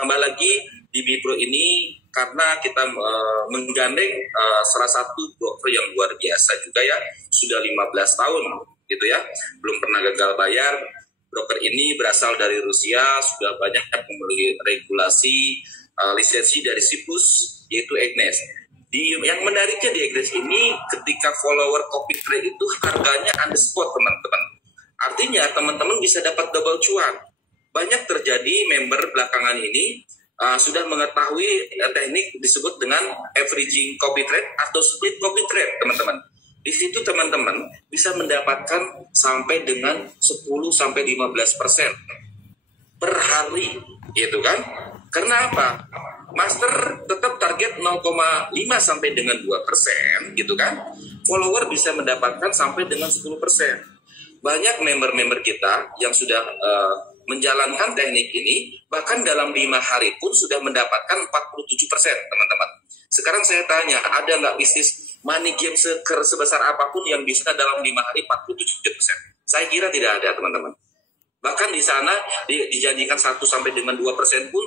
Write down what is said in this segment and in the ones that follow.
Tambah lagi di Bipro ini karena kita menggandeng salah satu broker yang luar biasa juga ya, sudah 15 tahun gitu ya, belum pernah gagal bayar. Broker ini berasal dari Rusia, sudah banyak memiliki regulasi lisensi dari Sipus, yaitu Egnes. Yang menariknya di Egnes ini, ketika follower copy trade itu harganya on the spot teman-teman. Artinya teman-teman bisa dapat double cuan. Banyak terjadi member belakangan ini sudah mengetahui teknik disebut dengan averaging copy trade atau split copy trade teman-teman. Di situ teman-teman bisa mendapatkan sampai dengan 10-15% per hari, gitu kan? Karena apa? Master tetap target 0,5 sampai dengan 2%, gitu kan? Follower bisa mendapatkan sampai dengan 10%. Banyak member-member kita yang sudah menjalankan teknik ini, bahkan dalam 5 hari pun sudah mendapatkan 47%, teman-teman. Sekarang saya tanya, ada nggak bisnis money game sebesar apapun yang bisa dalam 5 hari 47%? Saya kira tidak ada, teman-teman. Bahkan di sana dijanjikan 1 sampai dengan 2% pun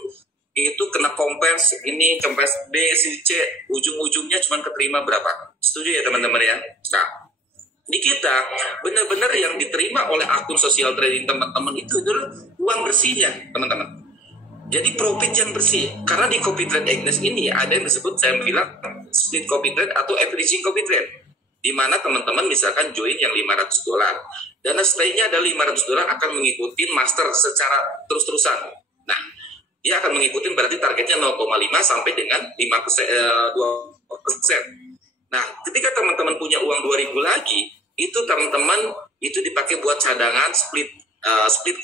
itu kena kompens ini, kompens B, C, C, ujung-ujungnya cuma keterima berapa? Setuju ya teman-teman ya? Nah, di kita benar-benar yang diterima oleh akun sosial trading teman-teman itu adalah uang bersihnya, teman-teman. Jadi profit yang bersih. Karena di copy trade Egnes ini ada yang disebut, saya bilang split copy trade atau averaging copy trade, di mana teman-teman misalkan join yang $500, dana stay-nya adalah $500 akan mengikuti master secara terus-terusan. Nah, dia akan mengikuti berarti targetnya 0,5 sampai dengan 2%. Nah, ketika teman-teman punya uang 2.000 lagi, itu teman-teman itu dipakai buat cadangan split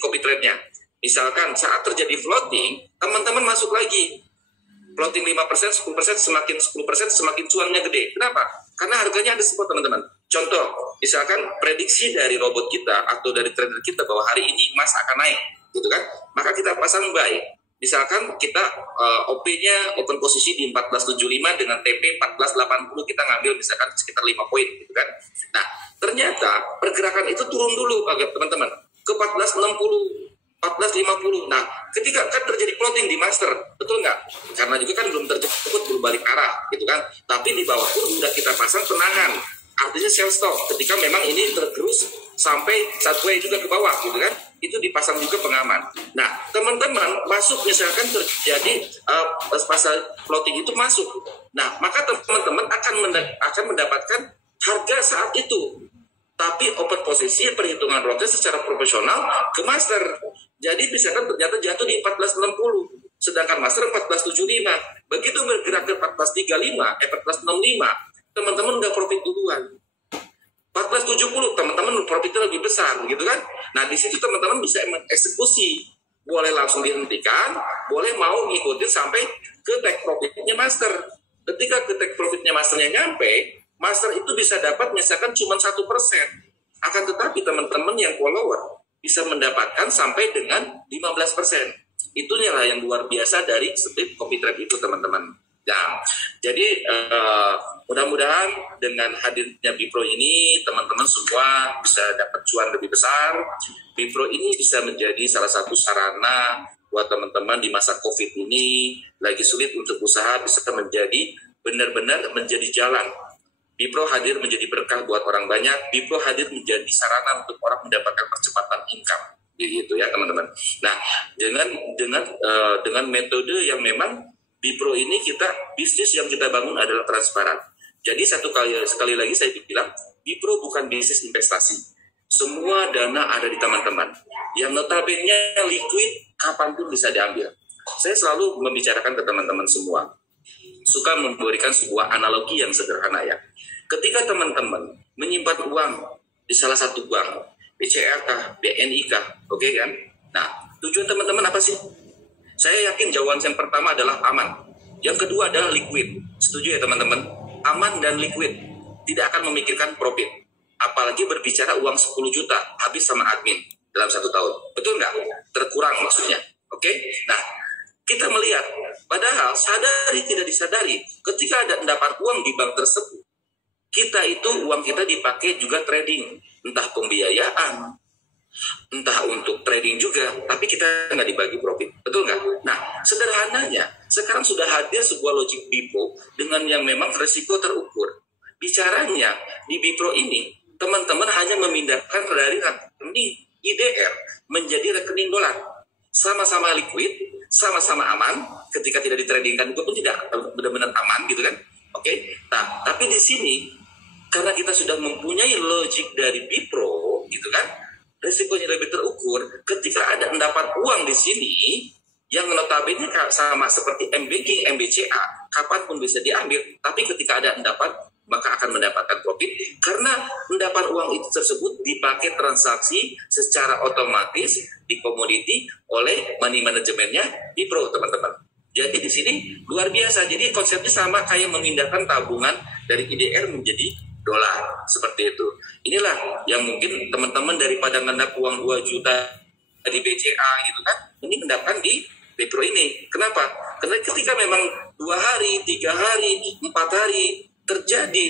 copy trade-nya. Misalkan saat terjadi floating, teman-teman masuk lagi. Floating 5%, 10%, semakin 10% semakin cuannya gede. Kenapa? Karena harganya ada spot, teman-teman. Contoh, misalkan prediksi dari robot kita atau dari trader kita bahwa hari ini emas akan naik, gitu kan? Maka kita pasang buy. Misalkan kita OP-nya open posisi di 1475 dengan TP 1480, kita ngambil misalkan sekitar 5 poin, gitu kan? Nah, ternyata pergerakan itu turun dulu, teman-teman, ke 1460. 1450. Nah, ketika kan terjadi plotting di master, betul nggak? Karena juga kan belum terjemput, belum balik arah, gitu kan? Tapi di bawah pun udah kita pasang penangan, artinya sell stop. Ketika memang ini tergerus sampai sideways juga ke bawah, gitu kan? Itu dipasang juga pengaman. Nah, teman-teman masuk misalkan terjadi pasal plotting itu masuk. Nah, maka teman-teman akan mendapatkan harga saat itu. Tapi open posisi perhitungan rotasi secara profesional ke master. Jadi misalkan ternyata jatuh di 1460, sedangkan master 1475. Begitu bergerak ke 1465, teman-teman udah profit duluan. 1470, teman-teman profitnya lebih besar, gitu kan? Nah, di situ teman-teman bisa mengeksekusi. Boleh langsung dihentikan, boleh mau ngikutin sampai ke take profitnya master. Ketika ke take profitnya masternya nyampe, master itu bisa dapat misalkan cuma 1%. Akan tetapi teman-teman yang follower bisa mendapatkan sampai dengan 15%. Itulah yang luar biasa dari split copy trade itu, teman-teman. Nah, jadi mudah-mudahan dengan hadirnya Bipro ini, teman-teman semua bisa dapat cuan lebih besar. Bipro ini bisa menjadi salah satu sarana buat teman-teman di masa COVID ini, lagi sulit untuk usaha, bisa menjadi benar-benar menjadi jalan. Bipro hadir menjadi berkah buat orang banyak. Bipro hadir menjadi sarana untuk orang mendapatkan percepatan income, gitu ya teman-teman. Nah, dengan metode yang memang Bipro ini bisnis yang kita bangun adalah transparan. Jadi sekali lagi saya bilang, Bipro bukan bisnis investasi. Semua dana ada di teman-teman. Yang notabene liquid kapanpun bisa diambil. Saya selalu membicarakan ke teman-teman semua, suka memberikan sebuah analogi yang sederhana ya. Ketika teman-teman menyimpan uang di salah satu bank, BCA kah, BNI kah, oke kan? Nah, tujuan teman-teman apa sih? Saya yakin jawaban yang pertama adalah aman. Yang kedua adalah liquid. Setuju ya teman-teman? Aman dan liquid. Tidak akan memikirkan profit. Apalagi berbicara uang 10 juta habis sama admin dalam 1 tahun. Betul nggak? Terkurang maksudnya. Oke? Nah, kita melihat, padahal sadari tidak disadari, ketika ada endapan uang di bank tersebut, kita itu uang kita dipakai juga trading, entah pembiayaan, entah untuk trading juga, tapi kita nggak dibagi profit, betul nggak? Nah, sederhananya, sekarang sudah hadir sebuah logik BIPRO dengan yang memang resiko terukur. Bicaranya, di BIPRO ini, teman-teman hanya memindahkan dari rekening IDR menjadi rekening dolar. Sama-sama liquid, sama-sama aman, ketika tidak ditradingkan itu pun tidak benar-benar aman gitu kan. Oke, nah, tapi di sini, karena kita sudah mempunyai logik dari BIPRO, gitu kan, risikonya lebih terukur. Ketika ada endapan uang di sini yang notabene sama seperti M-Banking, MBCA, kapanpun bisa diambil, tapi ketika ada endapan maka akan mendapatkan profit karena endapan uang itu tersebut dipakai transaksi secara otomatis di komoditi oleh money manajemennya di Pro, teman-teman. Jadi di sini luar biasa. Jadi konsepnya sama kayak memindahkan tabungan dari IDR menjadi dolar, seperti itu. Inilah yang mungkin teman-teman daripada ngendap uang 2 juta di BCA gitu kan, ini ngendapkan di BIPRO ini. Kenapa? Karena ketika memang 2 hari, 3 hari, 4 hari terjadi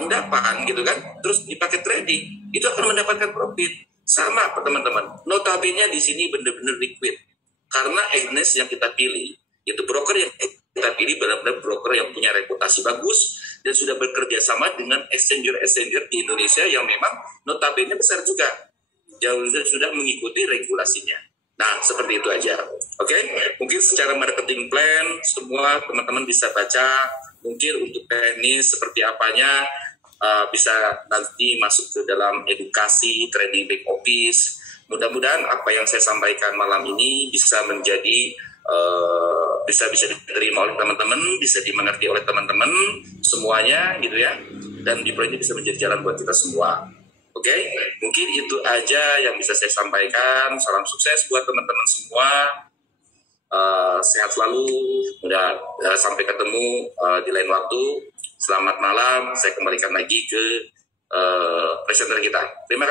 endapan gitu kan, terus dipakai trading, itu akan mendapatkan profit. Sama teman-teman, notabene di sini benar-benar liquid. Karena Agnes yang kita pilih, itu broker yang kita pilih benar-benar broker yang punya reputasi bagus dan sudah bekerja sama dengan exchanger-exchanger di Indonesia yang memang notabene besar juga, jauh sudah mengikuti regulasinya. Nah, seperti itu aja. Oke, mungkin secara marketing plan semua teman-teman bisa baca. Mungkin untuk teknis seperti apanya bisa nanti masuk ke dalam edukasi trading back office. Mudah-mudahan apa yang saya sampaikan malam ini bisa menjadi bisa diterima oleh teman-teman, bisa dimengerti oleh teman-teman semuanya gitu ya, dan BIPRO ini bisa menjadi jalan buat kita semua. Oke, mungkin itu aja yang bisa saya sampaikan. Salam sukses buat teman-teman semua, sehat selalu, mudah sampai ketemu di lain waktu. Selamat malam, saya kembalikan lagi ke presenter kita. Terima kasih.